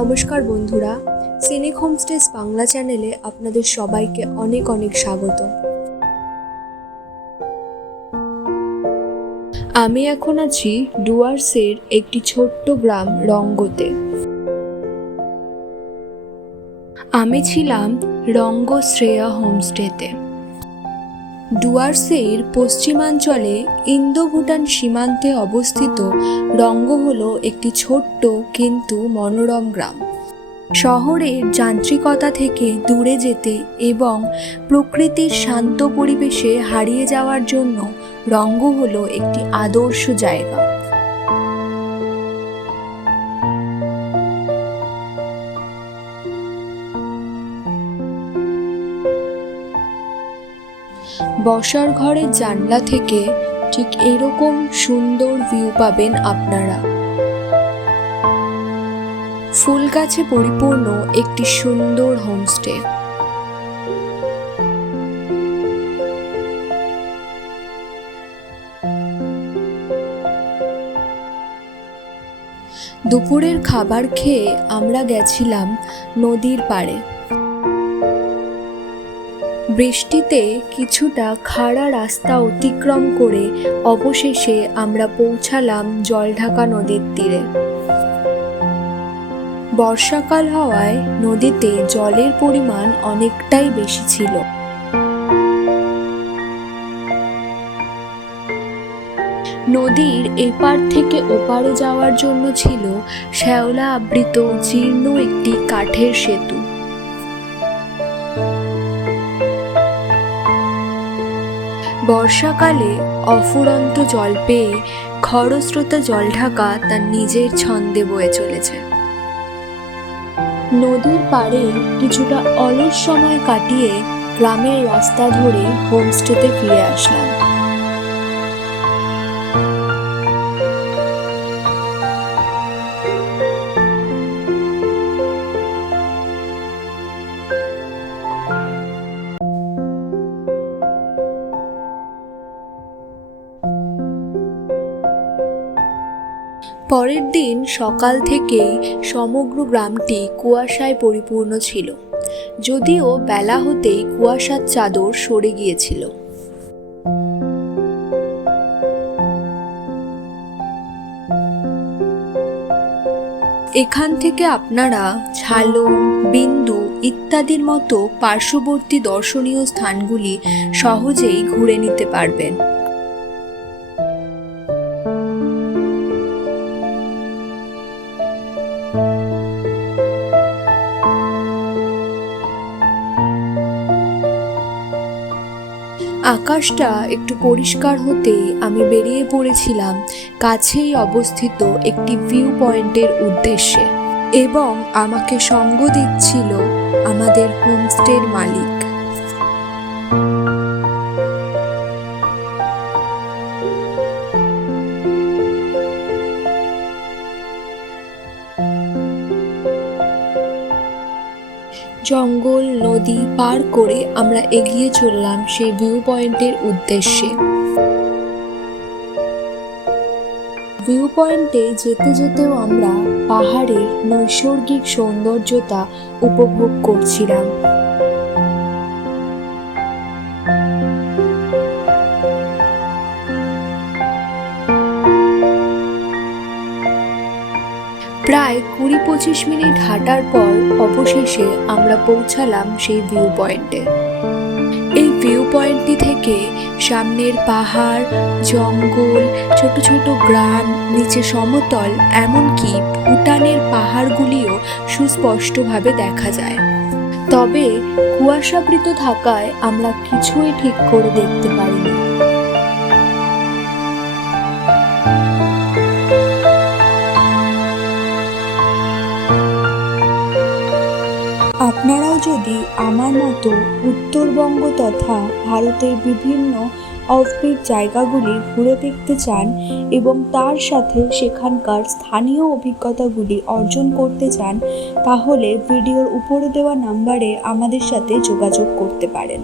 নমস্কার বন্ধুরা, সিনিক হোমস্টেস বাংলা চ্যানেলে আপনাদের সবাইকে অনেক অনেক স্বাগত। আমি এখন আছি ডুয়ার্সের একটি ছোট্ট গ্রাম রঙ্গোতে। আমি ছিলাম রঙ্গো শ্রেয়া হোমস্টেতে। ডুয়ার্সের পশ্চিমাঞ্চলে ইন্দো ভুটান সীমান্তে অবস্থিত রঙ্গো হলো একটি ছোট্ট কিন্তু মনোরম গ্রাম। শহরের যান্ত্রিকতা থেকে দূরে যেতে এবং প্রকৃতির শান্ত পরিবেশে হারিয়ে যাওয়ার জন্য রঙ্গো হলো একটি আদর্শ জায়গা। বসার ঘরের জানলা থেকে ঠিক এরকম সুন্দর ভিউ পাবেন আপনারা। ফুল গাছে পরিপূর্ণ একটি সুন্দর হোমস্টে। দুপুরের খাবার খেয়ে আমরা গেছিলাম নদীর পাড়ে। বৃষ্টিতে কিছুটা খাড়া রাস্তা অতিক্রম করে অবশেষে আমরা পৌঁছালাম জলঢাকা নদীর তীরে। বর্ষাকাল হওয়ায় নদীতে জলের পরিমাণ অনেকটাই বেশি ছিল। নদীর এপার থেকে ওপারে যাওয়ার জন্য ছিল শ্যাওলা আবৃত জীর্ণ একটি কাঠের সেতু। বর্ষাকালে অফুরন্ত জল পেয়ে খরস্রোতা জলঢাকা তার নিজের ছন্দে বয়ে চলেছে। নদীর পাড়ে কিছুটা অলস সময় কাটিয়ে গ্রামের রাস্তা ধরে হোমস্টেতে ফিরে আসলাম। পরের দিন সকাল থেকেই সমগ্র গ্রামটি কুয়াশায় পরিপূর্ণ ছিল, যদিও বেলা হতেই কুয়াশার চাদর সরে গিয়েছিল। এখান থেকে আপনারা ঝালং, বিন্দু ইত্যাদির মতো পার্শ্ববর্তী দর্শনীয় স্থানগুলি সহজেই ঘুরে নিতে পারবেন। আকাশটা একটু পরিষ্কার হতেই আমি বেরিয়ে পড়েছিলাম কাছেই অবস্থিত একটি ভিউ পয়েন্টের উদ্দেশ্যে, এবং আমাকে সঙ্গ দিচ্ছিল আমাদের হোমস্টের মালিক। জঙ্গল নদী পার করে আমরা এগিয়ে চললাম সেই ভিউ পয়েন্টের উদ্দেশ্যে। ভিউ পয়েন্টে যেতে যেতেও আমরা পাহাড়ের নৈসর্গিক সৌন্দর্যতা উপভোগ করছিলাম। প্রায় ২০-২৫ মিনিট হাঁটার পর অবশেষে আমরা পৌঁছালাম সেই ভিউ পয়েন্টে। এই ভিউ পয়েন্টটি থেকে সামনের পাহাড়, জঙ্গল, ছোট ছোট গ্রাম, নিচে সমতল, এমনকি ভুটানের পাহাড়গুলিও সুস্পষ্টভাবে দেখা যায়। তবে কুয়াশাবৃত থাকায় আমরা কিছুই ঠিক করে দেখতে পারিনি। আপনারাও যদি আমার মতো উত্তরবঙ্গ তথা ভারতের বিভিন্ন অফবিট জায়গাগুলি ঘুরে দেখতে চান এবং তার সাথে সেখানকার স্থানীয় অভিজ্ঞতাগুলি অর্জন করতে চান, তাহলে ভিডিওর উপরে দেওয়া নাম্বারে আমাদের সাথে যোগাযোগ করতে পারেন।